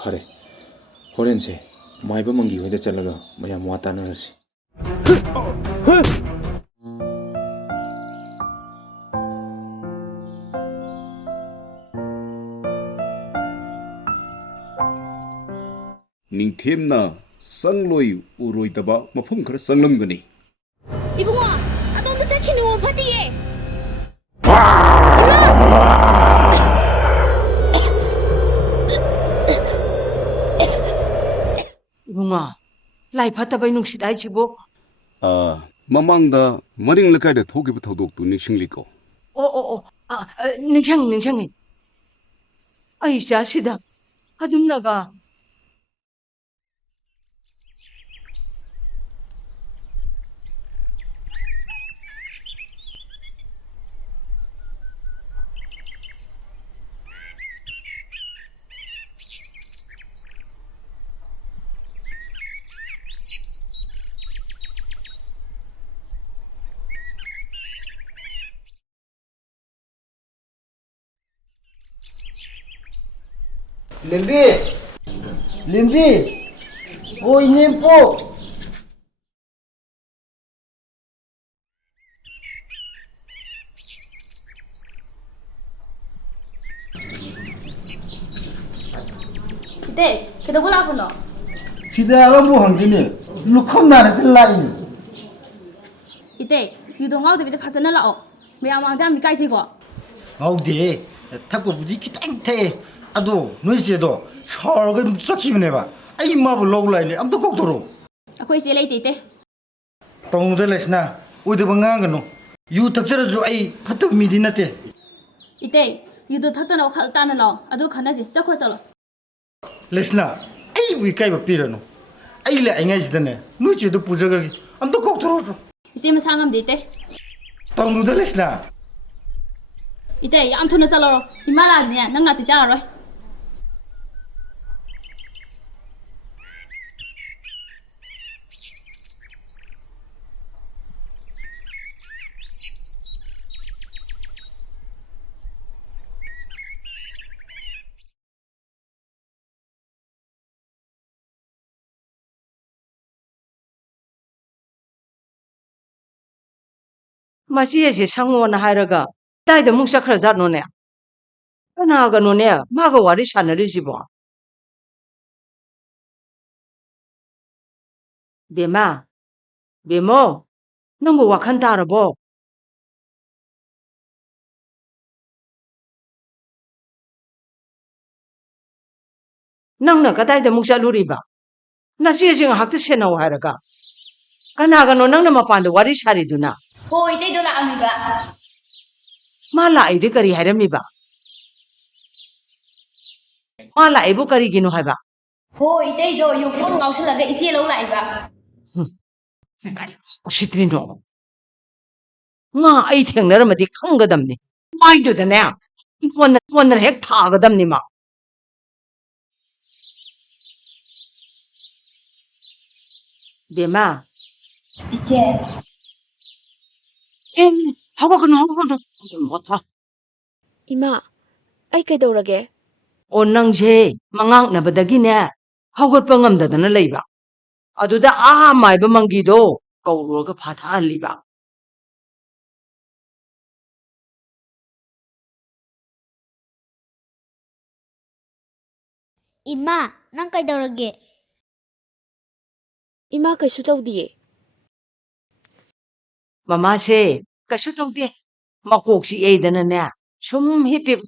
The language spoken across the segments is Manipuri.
ꯐꯔꯦ ꯍꯣꯔꯦꯟꯁꯦ ꯃꯥꯏꯕ ꯃꯪꯒꯤ ꯍꯣꯏꯗ ꯆꯠꯂꯒ ꯃꯌꯥꯝ ꯋꯥ ꯇꯥꯟꯅꯔꯁꯤ ꯅꯤꯡꯊꯦꯝꯅ ꯆꯪꯂꯣꯏ ꯎꯔꯣꯏꯗꯕ ꯃꯐꯝ ꯈꯔ ꯆꯪꯂꯝꯒꯅꯤ 이봉아, 너무 착히는 파티에. 이봉아, 라이 파타바이 농시 라이치보. ꯃꯃꯥꯡꯗ ꯃꯔꯤꯡ ꯂꯩꯀꯥꯏꯗ ꯊꯣꯛꯈꯤꯕ ꯊꯧꯗꯣꯛꯇꯨ ꯅꯤꯡꯁꯤꯡꯂꯤꯀꯣ 닝창이. 아이 자시다. 아줌나가. 림비! 림비! 오, 이님 뽀! 네, 그래도 뭐라고노? 시대가 뭐 한기니? 루컴 나한테 라인. 이때 유동가우도 비자 파서는 라오. 매양 왕담 미까지고. 아우디, 타고 부지 기땡태. 아도, 너희지도 서가 썩히면 해봐. 아이 마블 로그라인에 아무도 꼭 들어. 아코이 세 레이테 이때. 동들레스나, 어디 방황하노? 유 덕절어줘 아이 파트 미디나테. 이때 유도 탁다나 wakal 따는 라오. 아도 가나지 짝콜 썰어. 레스나, 아이 위까이 바피라노. 아이 레 앵아지다네. 너희지도 부자가 아무도 꼭 들어. 이세면 상암 이때. 동들레스나. 이때 얌 투는 썰어. 이말아니야. 능 나한테 자러. 마시에시 상무원 하여가. 따이도 뭉샤크라자 노네. 하나가 노네. 마가 와리 샤너리지보. 베마. 베모. 너무 와칸 따라보. 낭나 가다이도 뭉샤루리바. 나시에싱 학도 세나오 하여가. 하나가 노 낭나 마판도 와리 샤리두나. 호 이때 돌아 아미가. 말라 이데 거리 하렵니바. 말라 이보 거리기노 하바. 호 이때도 용돈 가우슬라가 이제 로라이바. 시트리노. 나 아이 탱너라마디 칸거담니. 마이도다네. 원은 핵 타거담니 마. 베마. 이제 하고는 못하. 이마, ꯑꯩ ꯀꯩꯗꯧꯔꯒꯦ? ꯅꯪꯁꯦ ꯃꯉꯥꯡꯅꯕꯗꯒꯤꯅꯦ ꯍꯧꯒꯠꯄ ꯉꯝꯗꯗꯅ ꯂꯩꯕ. ꯑꯗꯨꯗ ꯃꯥꯏꯕ ꯃꯪꯒꯤꯗꯣ ꯀꯧꯔꯨꯔꯒ ꯐꯥꯊꯍꯜꯂꯤꯕ. 이마, 난 ꯀꯩꯗꯧꯔꯒꯦ? 이마 ꯀꯩꯁꯨ ꯇꯧꯗꯤꯌꯦ. ꯃꯃꯥꯁꯦ ꯀꯩꯁꯨ ꯇꯧꯗꯦ. ꯃꯀꯣꯛ ꯆꯤꯛꯑꯦꯗꯅꯅꯦ ꯁꯨꯝ ꯍꯤꯞꯄꯤꯕ.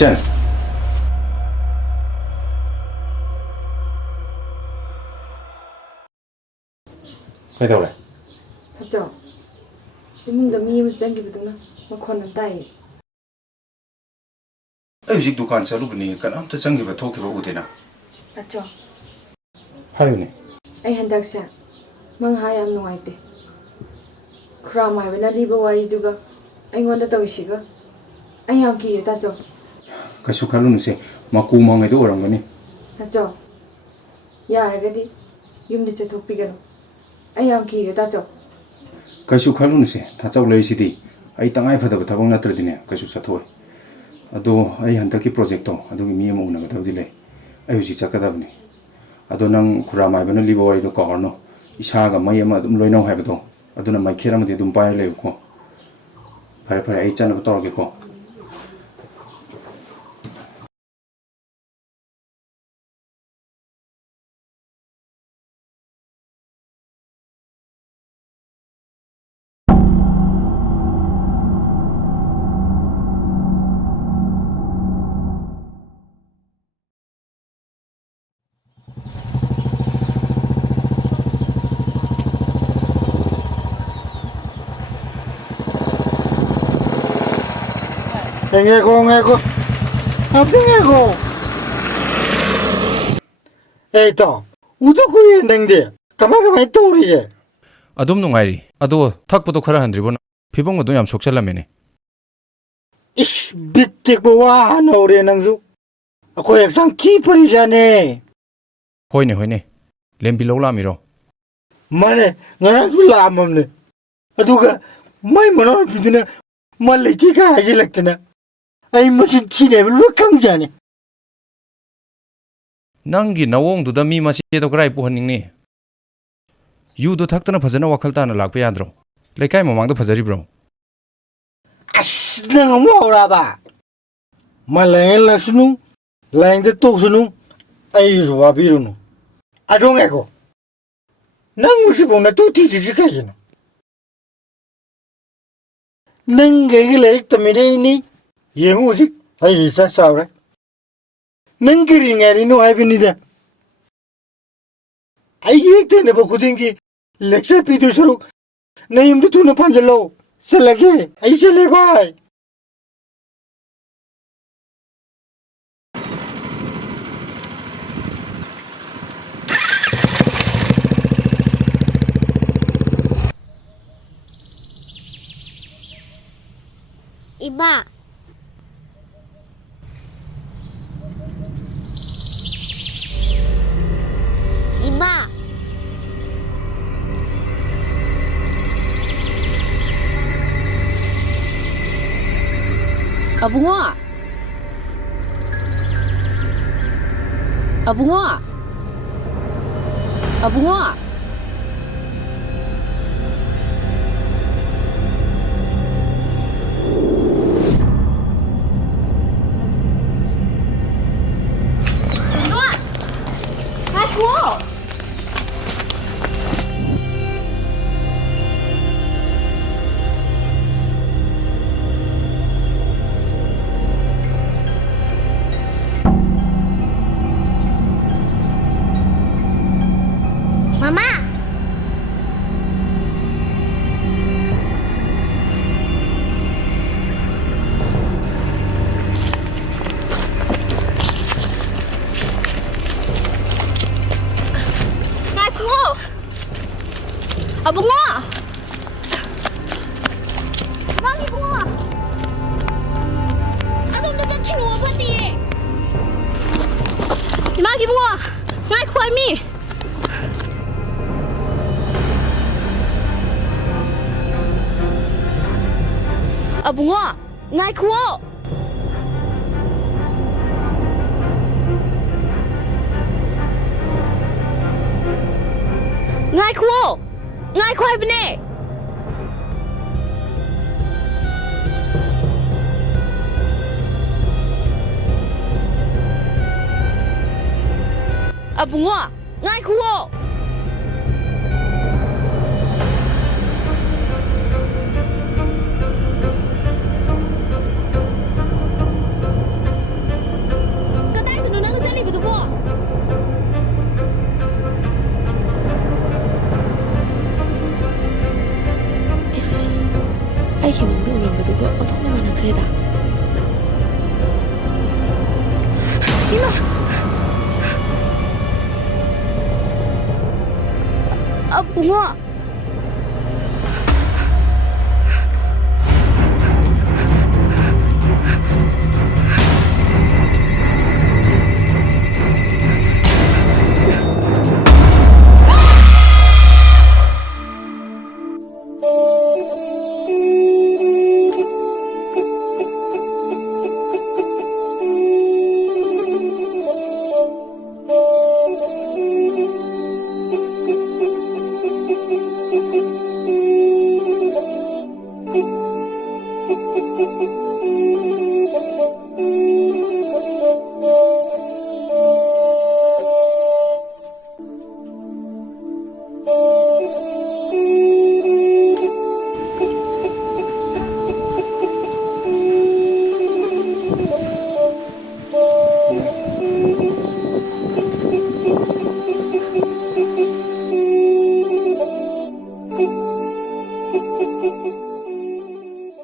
이찬. 그래도 그래. ꯊꯥꯆꯧ ꯏꯃꯨꯡꯗ ꯃꯤ ꯑꯃ ꯆꯪꯈꯤꯕꯗꯨꯅ ꯃꯈꯣꯟ ꯑꯃ ꯇꯥꯏꯌꯦ ꯑꯩ ꯍꯧꯖꯤꯛ ꯗꯨꯀꯥꯟ ꯆꯠꯂꯨꯕꯅꯤ ꯀꯅꯥꯝꯇ ꯆꯪꯈꯤꯕ ꯊꯣꯛꯈꯤꯕ ꯎꯗꯦꯅ ꯊꯥꯆꯧ 하요네. ꯑꯩ ꯍꯟꯗꯛꯁꯦ ꯃꯪꯍꯥ ꯌꯥꯝ ꯅꯨꯡꯉꯥꯏꯇꯦ ꯈꯨꯔꯥꯝ ꯍꯥꯏꯕꯅ ꯂꯤꯕ ꯋꯥꯔꯤꯗꯨꯒ ꯑꯩꯉꯣꯟꯗ ꯇꯧꯔꯤꯁꯤꯒ ꯑꯩ ꯌꯥꯝ ꯀꯤꯔꯦ ꯊꯥꯆꯧ 그래서 칼로누세 마쿠망에도 오랑거니. ꯊꯥꯆꯧ ꯌꯥꯔꯒꯗꯤ ꯌꯨꯝꯗ ꯆꯠꯊꯣꯛꯄꯤꯒꯅꯨ ꯑꯩ ꯌꯥꯝ ꯀꯤꯔꯦ ꯊꯥꯆꯧ 그래서 칼로누세 다짜고 레이시디 아이 땅아이 파다부 타방 나트르디네 그래서 사토이. 아도 아이 한타키 프로젝트 아도기 미에모 우나가 다우딜레. 아이 후지 작가다브니. 아도 난 쿠라마이바나 리버 와이도 거거노. 이샤가 마이야마 좀 로이나오 하이바도 아도나 마이 케라마디 좀 빠이레고. 파레파레 아이 짠나부 떨어게고. Ngeko. Abdi ngeko. Eito. Udu kuyi nengde. Kama itouriye. ꯑꯗꯨꯝ ꯅꯨꯡꯉꯥꯏꯔꯤ ꯑꯗꯣ ꯊꯛꯄꯗꯣ ꯈꯔ ꯍꯟꯗ꯭ꯔꯤꯕꯣ ꯐꯤꯕꯝꯒꯗꯣ ꯌꯥꯝ ꯁꯣꯛꯆꯜꯂꯝꯃꯦꯅꯦ Ish bittekbo wa hanore nangzu. Akoi heksan ki parijane. ꯍꯣꯏꯅꯦ ꯂꯦꯝꯕꯤ ꯂꯧ ꯂꯥꯛꯃꯤꯔꯣ Mane ngarangsu lamamne. Aduga mai manor piduna malai ka hajilaktana. Ai masin chine lu kangjane. ꯅꯪꯒꯤ ꯅꯋꯣꯡꯗꯨꯗ ꯃꯤ ꯃꯁꯤꯗꯣ ꯀꯔꯥꯏ ꯄꯨꯍꯟꯅꯤꯡꯅꯤ ꯌꯨꯗꯣ ꯊꯛꯇꯅ ꯐꯖꯅ ꯋꯥꯈꯜ ꯇꯥꯅ ꯂꯥꯛꯄ ꯌꯥꯗ꯭ꯔꯣ ꯂꯩꯀꯥꯏ ꯃꯃꯥꯡꯗ ꯐꯖꯔꯤꯕ꯭ꯔꯣ Ash nang mo oraba. Malai laksunu. Laingde toksunu. Ai ruwabirunu. Adong eko. Nang usibona tuti jikajino. Nang gele tamire ni yengusi ai isa saure. Nang kiringari no haibinida. Ai yekte ne bokudingi lecture pidu saruk naim tu na panjalo. Selage ai sele bhai. Ima. Ima. Abungo. Abungo. Abungo. Mama. Ngaikhungo. Abungo. Mang ibungo. Adonda chakkhinu abati. Imang ibungo. Ngaikhoi mi. Abungo, ngai khuo. Ngai khuo. Ngai khoi bne. Abungo, ngai khuo. Bungo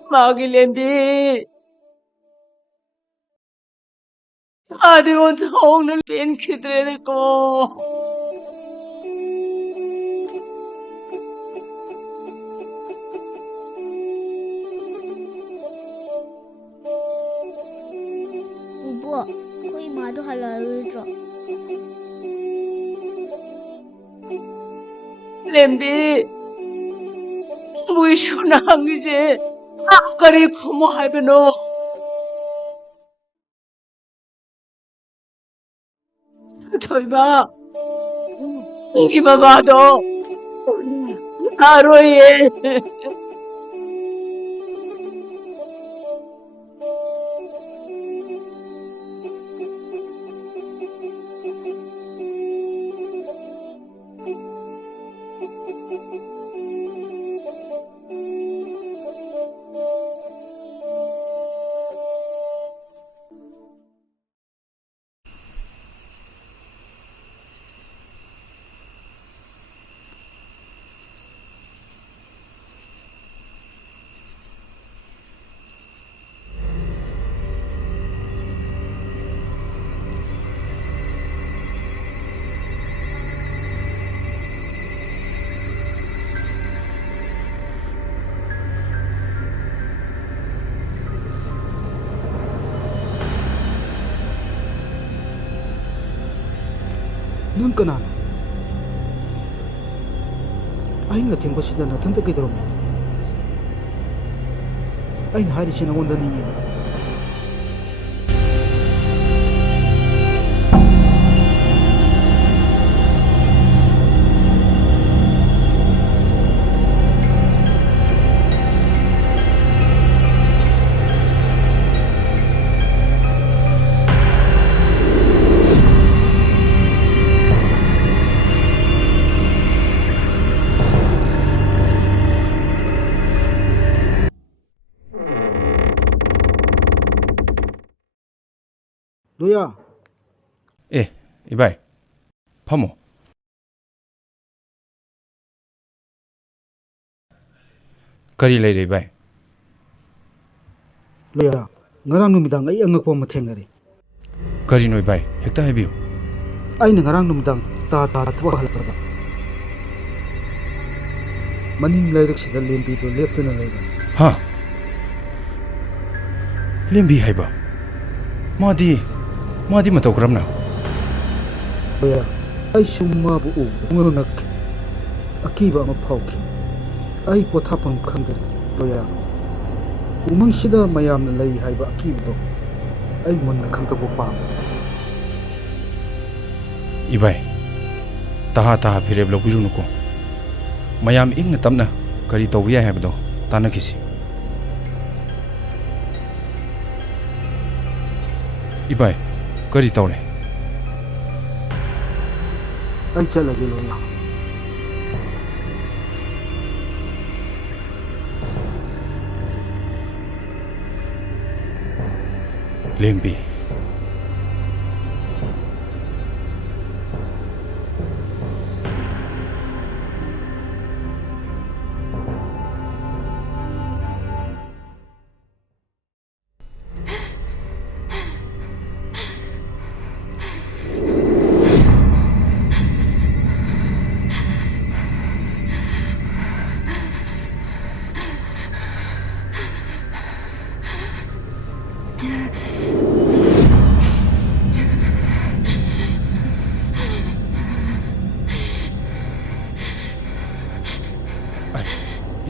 마기 렘비 아디 혼자 오늘 뺀 키드레 고 우부 거의 마도 할라르죠 렘비 무이쇼나 한기제 아까리 고모 하이베노 저이봐 이기바바도 하루에 넌 끄나? 아잉가 탱버시다 나탄다 그대로. 아잉 하리시나 온다니니. 너야. 에, 이바이. 파모. 거리 레이레 이바이. 너야. ngarang numidang ay angak pa mathengari. 거리 노 이바이. 헥타 해비요. Ay na ngarang numidang ta thwa halaba. Maning lairak sida lembi do leptuna laiba. 하. 렘비 하이바. 마디 matau kramna. Loya. Ay summa bu u ngak. Akiba ma phauki. Ay pothapam khangdari. Loya. Umang sida mayam na lay haiba akiba do. Ay mun na khangtabo pa. 이바이. taha फिरेब लौबिरुनुको मयाम इंग तमना करी तौबिया हैबदो तानकिसी इबाई करी तौरे Ay chalage loya. lembi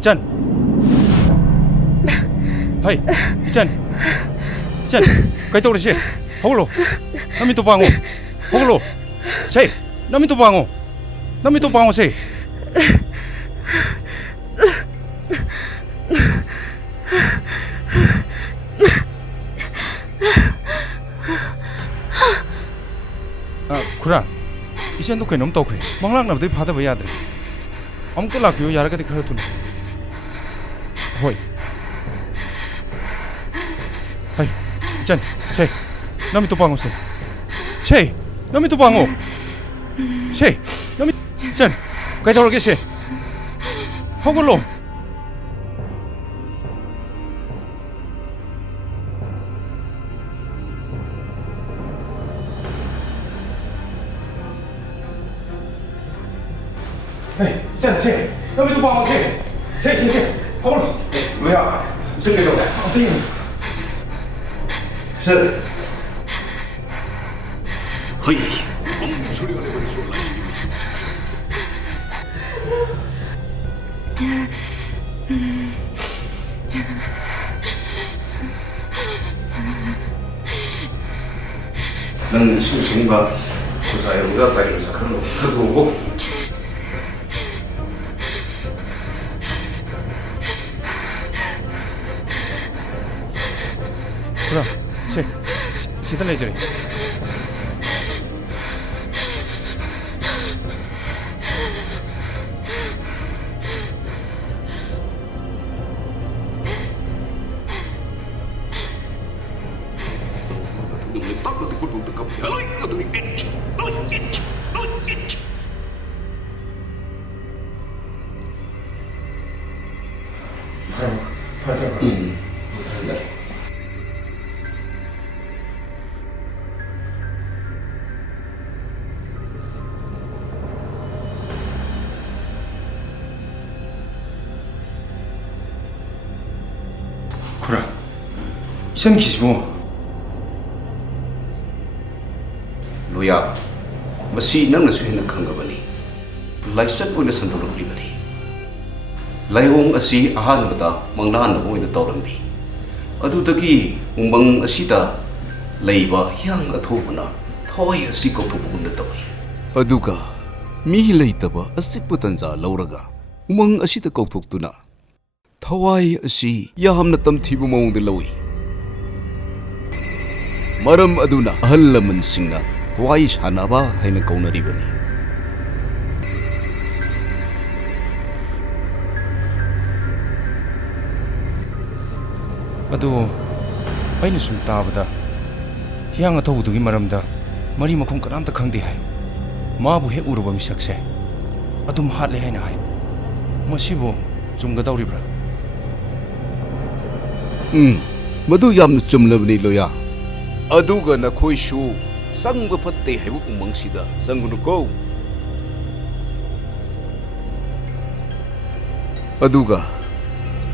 이찬. 하이, 이찬. 이찬, kaitawrasi. Hoglo. Nami to bango. Hoglo. Say, nami to bango. Nami to bango say. Kura, isan to kainom tawkre. Manglak na dai phada ba yadre. Amko lakyo yara ka dikhar tun. Hoi. Hai, Chan, say, nami to bango say. Say, nami to bango. Say, nami Chan, kaitawrage say. Hoglo. Hey, Chan, say, nami to bango say. Say, hoglo. 뭐야? 무슨 일이야? 어떻게? 셋. 허이. 소리가 내버렸어. 라이시디. 난 심심과 고사에 우다 다리를 sak하는 거 가져오고. Kura, say, sitan lejare. Kura, isan kismo. Loya, masi nang nasuhin na kangabani. Laisat po na sandurog libari. Layong asi ahan bata manglaan na po na tawrambi. Adudagi umbang asita layba hiyang athobo na thawai asi kautupo na tawai. Aduga mi laytaba asik patanza lauraga umang asita kautuktuna thawai asi yahamna tamthibu mawongda lawi. Maram aduna ahal laman singna wai sanaba haina kaunaribani. Ado, aina sum tabada. Hiyang athawdugi maramda mari makhum kanamta khangdi hai. Mabu he uraba misakse. Adum hatle haina hai. Masibo chumgadawribra. Madu yamna chumlabni loya. Aduga na khoishu sangba phatte haibu umangsida sangunu ko. Aduga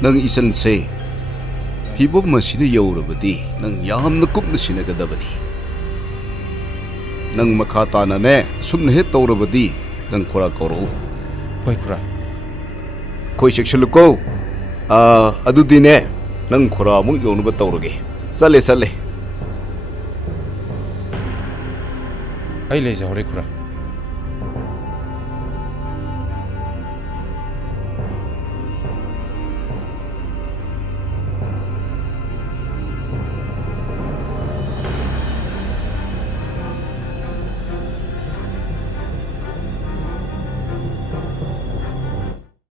nang isan se Pibok masina yaurabadi nang yamna kupna sinagadabani. Nang makata na ne sumna he taurabadi nang kura koro. Hoi kura. Koi sekshaluko. Adudi ne nang kura mung yonu ba taurage. Sale. Ai leja hore kura.